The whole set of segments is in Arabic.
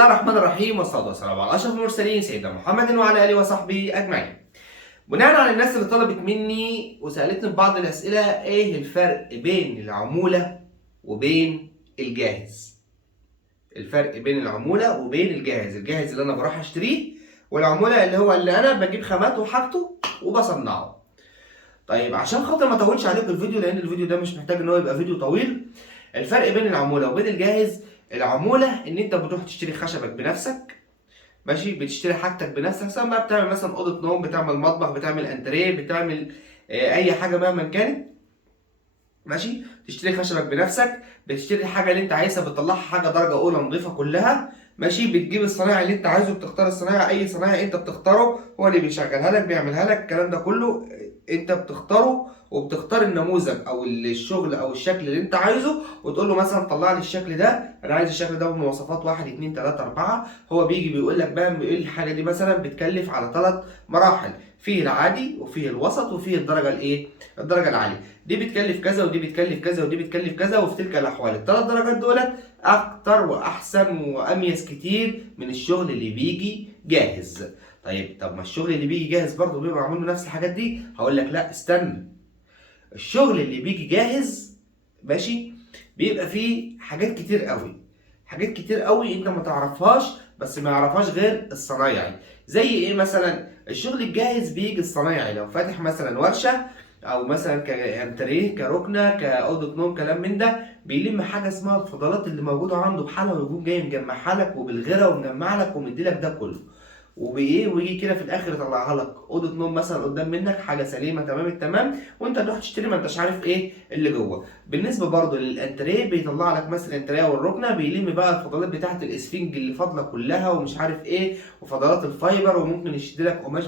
الله الرحمن الرحيم والصلاة والسلام على أشرف المرسلين سيدنا محمد وعلى آله وصحبه أجمعين. بناء على الناس اللي طلبت مني وسألتني في بعض الأسئلة إيه الفرق بين العمولة وبين الجاهز؟ الفرق بين العمولة وبين الجاهز، الجاهز اللي أنا بروح أشتريه، والعمولة اللي أنا بجيب خاماته وحاجته وبصنعه. طيب عشان خاطر ما اطولش عليكم الفيديو، لأن الفيديو ده مش محتاج إن هو يبقى فيديو طويل. الفرق بين العمولة وبين الجاهز: العمولة ان انت بتروح تشتري خشبك بنفسك، ماشي، بتشتري حاجتك بنفسك، سواء بقى بتعمل مثلا اوضه نوم، بتعمل مطبخ، بتعمل انتريه، بتعمل اي حاجه مهما كانت، ماشي. تشتري خشبك بنفسك، بتشتري الحاجه اللي انت عايزها، بتطلعها حاجه درجه اولى نظيفه كلها، ماشي. بتجيب الصنايعي اللي انت عايزه، بتختار الصنايعي، اي صنايعي انت بتختاره هو اللي بيشغلها لك، بيعملها لك، الكلام ده كله انت بتختاره، وبتختار النموذج او الشغل او الشكل اللي انت عايزه، وتقول له مثلا طلع لي الشكل ده، انا عايز الشكل ده بمواصفات 1 2 3 4. هو بيجي بيقول لك بقى الحاجه دي مثلا بتكلف على 3 مراحل: فيه العادي وفيه الوسط وفيه الدرجه الدرجه العاليه. دي بتكلف كذا ودي بتكلف كذا ودي بتكلف كذا، وفي تلك الاحوال الثلاث درجات دولت اكتر واحسن واميز كتير من الشغل اللي بيجي جاهز. طب ما الشغل اللي بيجي جاهز برضه بيبقى معمول له نفس الحاجات دي؟ هقول لك لا، استنى. الشغل اللي بيجي جاهز، ماشي، بيبقى فيه حاجات كتير قوي، حاجات كتير قوي انت ما تعرفهاش، بس ما يعرفهاش غير الصنايعي. زي ايه مثلا؟ الشغل الجاهز بيجي الصنايعي لو فاتح مثلا ورشه، او مثلا كانتريه، كركنه، كاوضه نوم، كلام من ده، بيلم حاجه اسمها الفضلات اللي موجوده عنده بحالها، ويقوم جاي مجمعها لك وبالغيره ومجمع لك ومدي لك ده كله، ويجي كده في الاخر يطلعها لك اوضه نوم مثلا قدام منك، حاجه سليمه تمام التمام، وانت تروح تشتري ما انتش عارف ايه اللي جوه. بالنسبه برضو للانتريه، بيطلع لك مثلا الانتريه والركنه، بيلم بقى الفضلات بتاعه الاسفنج اللي فاضله كلها ومش عارف ايه، وفضلات الفايبر، وممكن يشتري لك قماش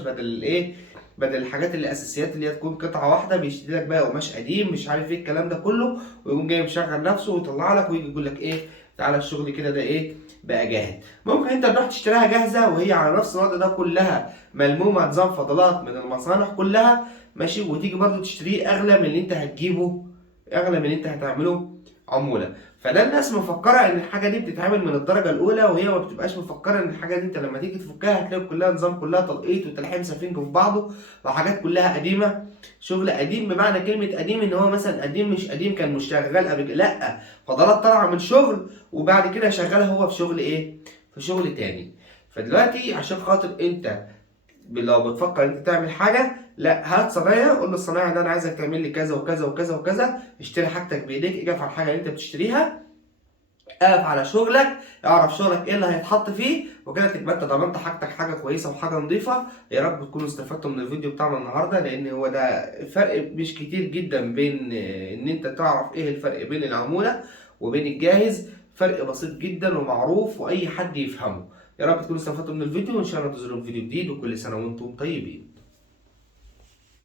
بدل الحاجات الاساسيات اللي هي تكون قطعه واحده، بيشتري لك بقى قماش قديم مش عارف ايه الكلام ده كله، ويقوم جاي مشغل نفسه ويطلع لك ويجي يقول لك ايه، تعالى الشغل كده ده ايه بقى جاهز. ممكن انت تروح تشتريها جاهزه وهي على نفس الوضع ده، كلها ملمومه نظام فضلات من المصانع كلها، ماشي، وتيجي برضو تشتريه اغلى من اللي انت هتجيبه، اغلى من اللي انت هتعمله عموله. فده الناس مفكره ان الحاجه دي بتتعمل من الدرجه الاولى، وهي ما بتبقاش مفكره ان الحاجه دي انت لما تيجي تفكها هتلاقي كلها نظام، كلها تلقيط وتلحيم سفنج في بعضه، وحاجات كلها قديمه. شغل قديم بمعنى كلمه قديم ان هو مثلا قديم، مش قديم كان مش شغال قبل كده، لا، فضلات طالعه من شغل وبعد كده شغالها هو في شغل ايه، في شغل تاني. فدلوقتي عشان خاطر انت لو بتفكر انت تعمل حاجه، لا، هات صنايعي، قول للصنايعي ده انا عايزك تعمل لي كذا وكذا وكذا وكذا، اشتري حاجتك بايديك، اقف على الحاجه اللي انت بتشتريها، اقف على شغلك، اعرف شغلك ايه اللي هيتحط فيه، وكده تبقى انت ضمنت حاجتك حاجه كويسه وحاجه نظيفه. يا رب تكونوا استفدتوا من الفيديو بتاعنا النهارده، لان هو ده فرق مش كتير جدا بين ان انت تعرف ايه الفرق بين العموله وبين الجاهز، فرق بسيط جدا ومعروف واي حد يفهمه. يا رب تكونوا استفدتوا من الفيديو، وان شاء الله تنزلوا فيديو جديد، وكل سنه وانتم طيبين.